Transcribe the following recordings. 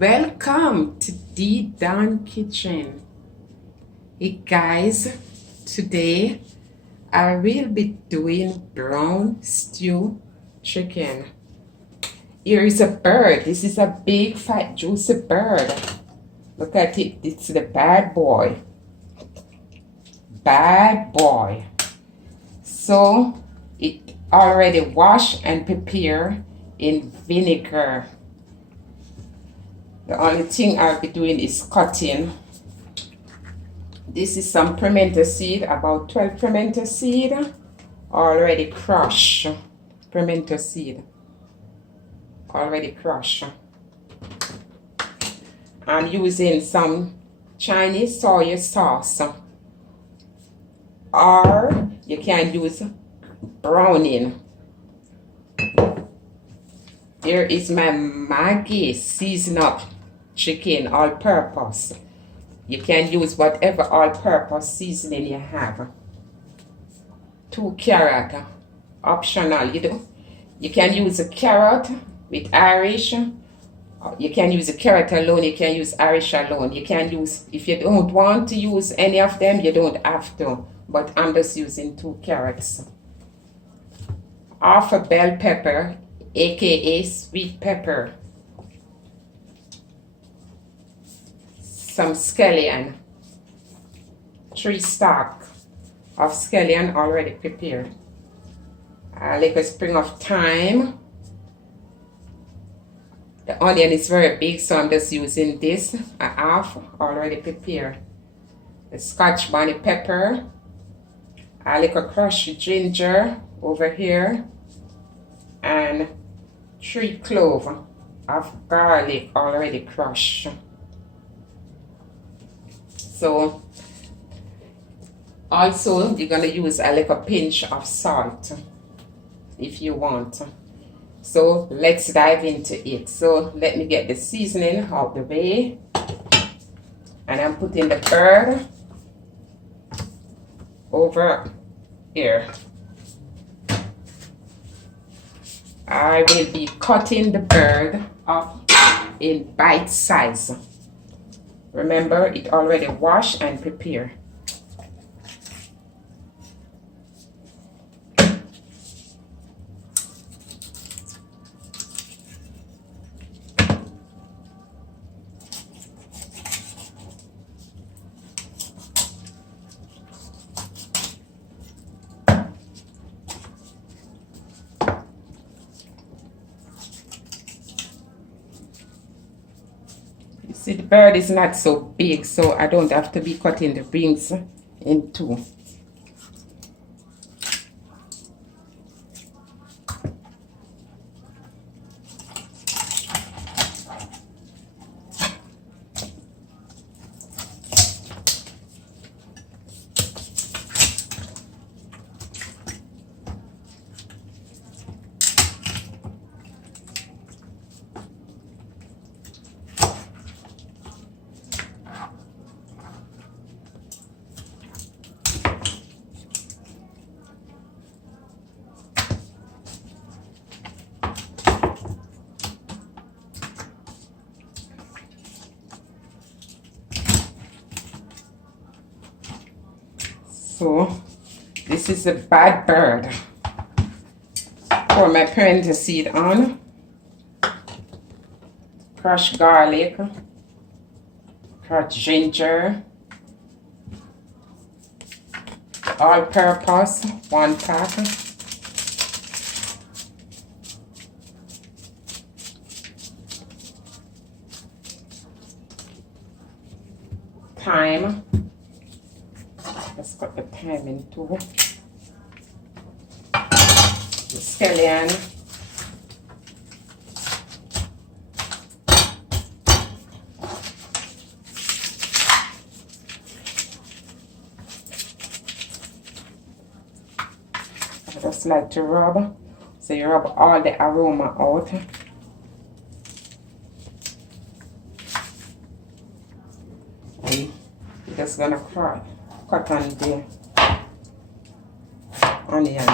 Welcome to D Don Kitchen. Hey guys, today I will be doing brown stew chicken. Here is a bird. This is a big fat juicy bird. Look at it. It's the bad boy. Bad boy. So it already washed and prepared in vinegar. The only thing I'll be doing is cutting. This is some pimento seed, about 12 pimento seed, already crushed. Pimento seed, already crushed. I'm using some Chinese soy sauce, or you can use browning. Here is my Maggi seasoned up chicken all-purpose. You can use whatever all-purpose seasoning you have. 2 carrots, optional. You can use a carrot with Irish. You can use a carrot alone. You can use Irish alone. You can use, if you don't want to use any of them, you don't have to. But I'm just using 2 carrots. Half a bell pepper, aka sweet pepper. Some scallion, 3 stalks of scallion already prepared. A little sprig of thyme. The onion is very big, so I'm just using this, a half already prepared. The Scotch bonnet pepper, a little crushed ginger over here, and 3 cloves of garlic already crushed. So also you're gonna use a little pinch of salt if you want. So let's dive into it. So let me get the seasoning out the way, and I'm putting the bird over here. I will be cutting the bird up in bite size. Remember, it already washed and prepared. See, the bird is not so big, so I don't have to be cutting the wings in 2. So this is a bad bird. Pour my pimento seed on, crushed garlic, crushed ginger, all-purpose 1 pack, thyme. Let's cut the thyme in 2. The scallion. I just like to rub, so you rub all the aroma out. And you're just gonna cut on the onion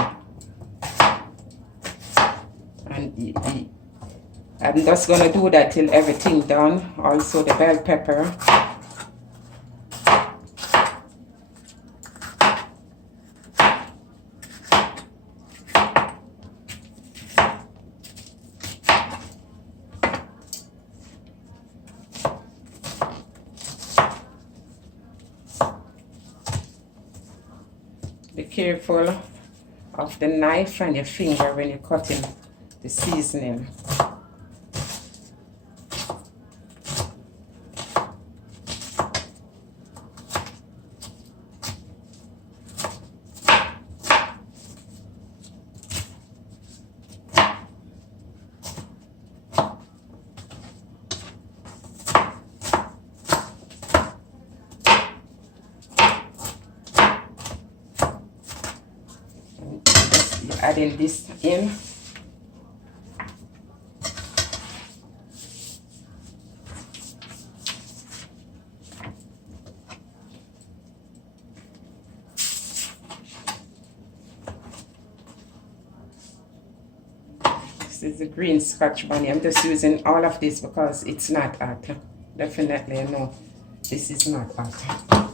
and I'm just gonna do that till everything done. Also the bell pepper. Be careful of the knife and your finger when you're cutting the seasoning. You're adding this in. This is the green Scotch bonnet. I'm just using all of this because it's not hot. Definitely no, this is not hot.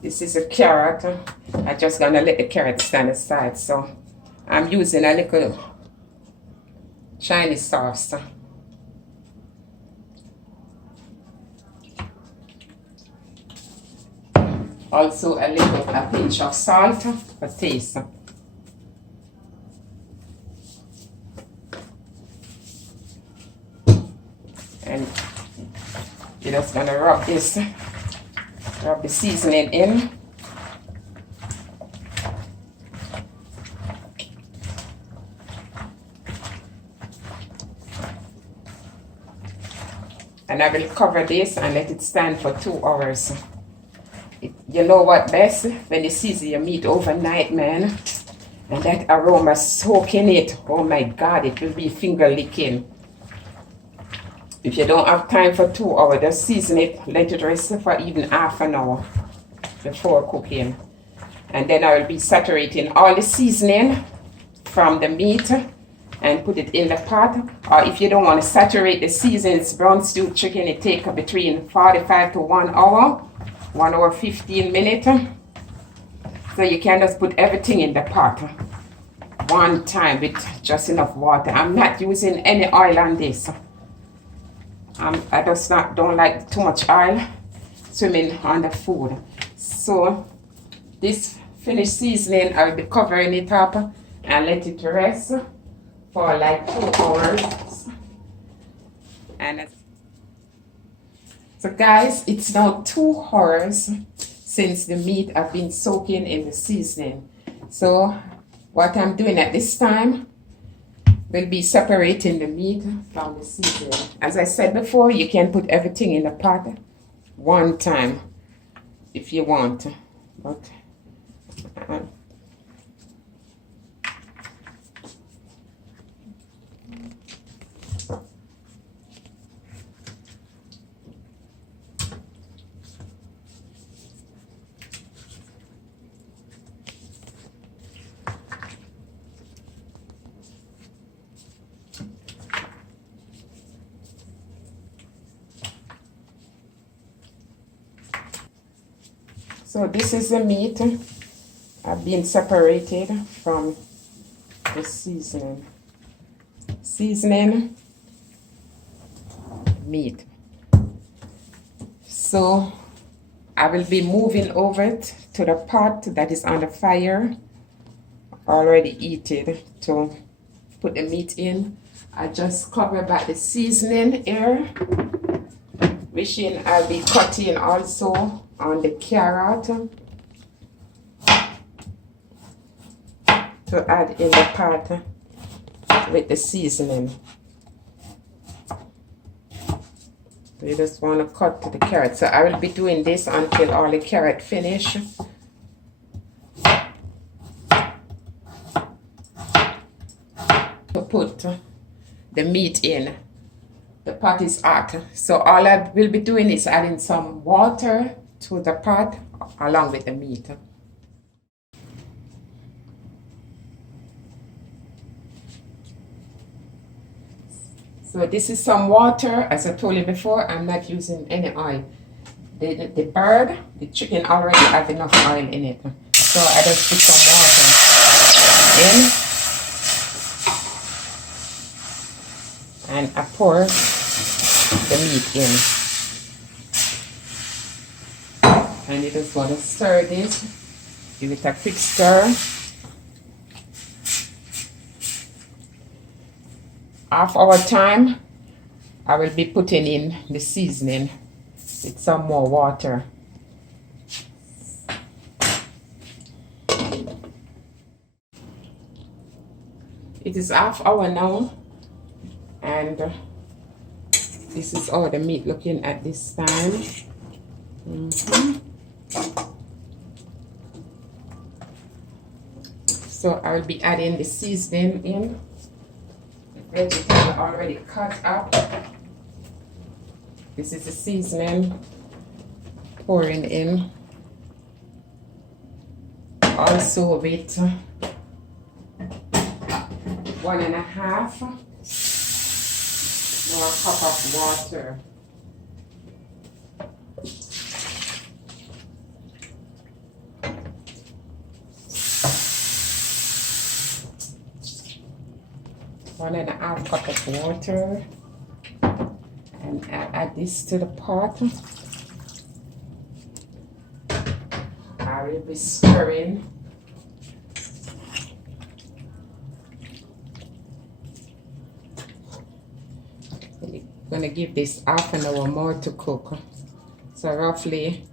This is a carrot. I'm just gonna let the carrot stand aside. So I'm using a little Chinese sauce. Also a pinch of salt for taste. And you're just gonna rub the seasoning in. And I will cover this and let it stand for 2 hours. You know what best? When you season your meat overnight, man, and that aroma soak in it. Oh my God, it will be finger licking. If you don't have time for 2 hours, just season it, let it rest for even half an hour before cooking. And then I will be saturating all the seasoning from the meat and put it in the pot. Or if you don't want to saturate the seasonings, brown stew chicken, it takes between 45 to 1 hour, 1 hour 15 minutes. So you can just put everything in the pot one time with just enough water. I'm not using any oil on this. I just don't like too much oil swimming on the food. So this finished seasoning, I'll be covering it up and let it rest for like 2 hours. And so guys, it's now 2 hours since the meat have been soaking in the seasoning. So what I'm doing at this time, we'll be separating the meat from the seasoning. As I said before, you can put everything in the pot one time if you want, but so this is the meat I've been separated from the seasoning. Seasoning, meat. So I will be moving over it to the pot that is on the fire, already heated, to put the meat in. I just cover back the seasoning here, which I'll be cutting also on the carrot to add in the pot with the seasoning. So you just want to cut the carrot. So I will be doing this until all the carrot finish. To put the meat in. The pot is hot. So all I will be doing is adding some water to the pot along with the meat. So this is some water. As I told you before, I'm not using any oil. The chicken already have enough oil in it. So I just put some water in. And I pour the meat in. And you just want to stir this. Give it a quick stir. Half hour time, I will be putting in the seasoning with some more water. It is half hour now, and this is all the meat looking at this time. So I'll be adding the seasoning in. The vegetable already cut up. This is the seasoning, pouring in. Also with 1.5 more cup of water. One and a half cup of water, and I'll add this to the pot. I will be stirring. I'm gonna give this half an hour more to cook. So roughly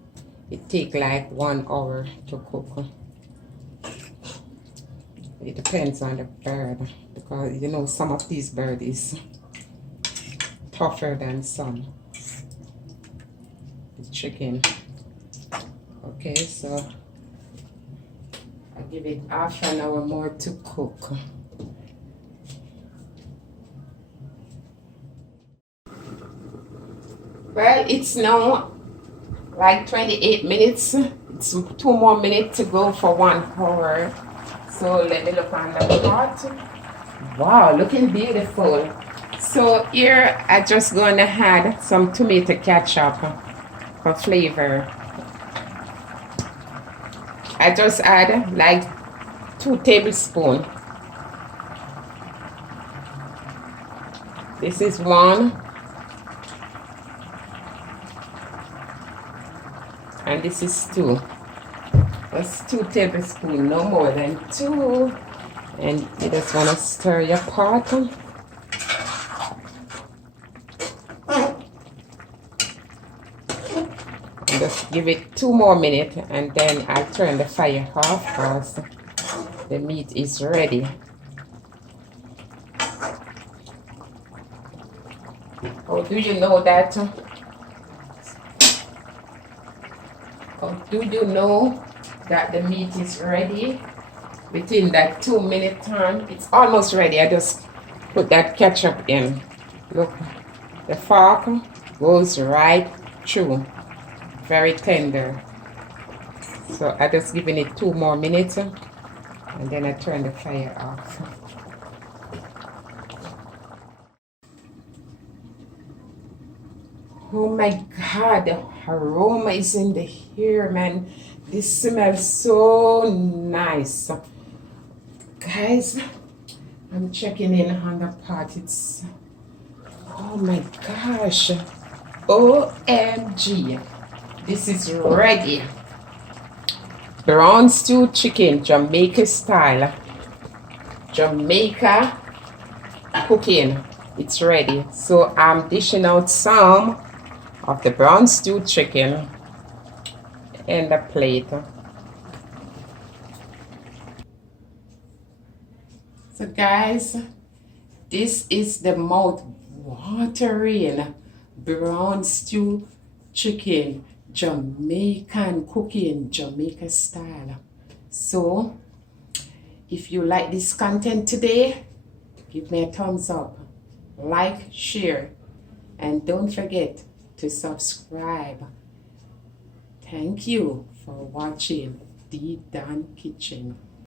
it takes like 1 hour to cook. It depends on the bird, because you know some of these birds is tougher than some. The chicken. Okay, so I give it half an hour more to cook. Well, it's now like 28 minutes. It's 2 more minutes to go for 1 hour. So let me look on the pot. Wow, looking beautiful. So here I just gonna add some tomato ketchup for flavor. I just add like 2 tablespoons. This is 1. And this is 2. That's 2 tablespoons, no more than 2. And you just want to stir your pot. And just give it 2 more minutes, and then I'll turn the fire off because the meat is ready. Oh, do you know that? Oh, do you know that the meat is ready? Within that 2 minute time, it's almost ready. I just put that ketchup in. Look, the fork goes right through. Very tender. So I just giving it 2 more minutes, and then I turn the fire off. Oh my God, the aroma is in the air, man. This smells so nice. Guys, I'm checking in on the pot. It's, oh my gosh. OMG. This is ready. Brown stew chicken, Jamaica style. Jamaica cooking. It's ready. So I'm dishing out some of the brown stew chicken in the plate. So guys, this is the mouth-watering brown stew chicken, Jamaican cooking, Jamaica style. So if you like this content today, give me a thumbs up, like, share, and don't forget to subscribe. Thank you for watching Dee Don Kitchen.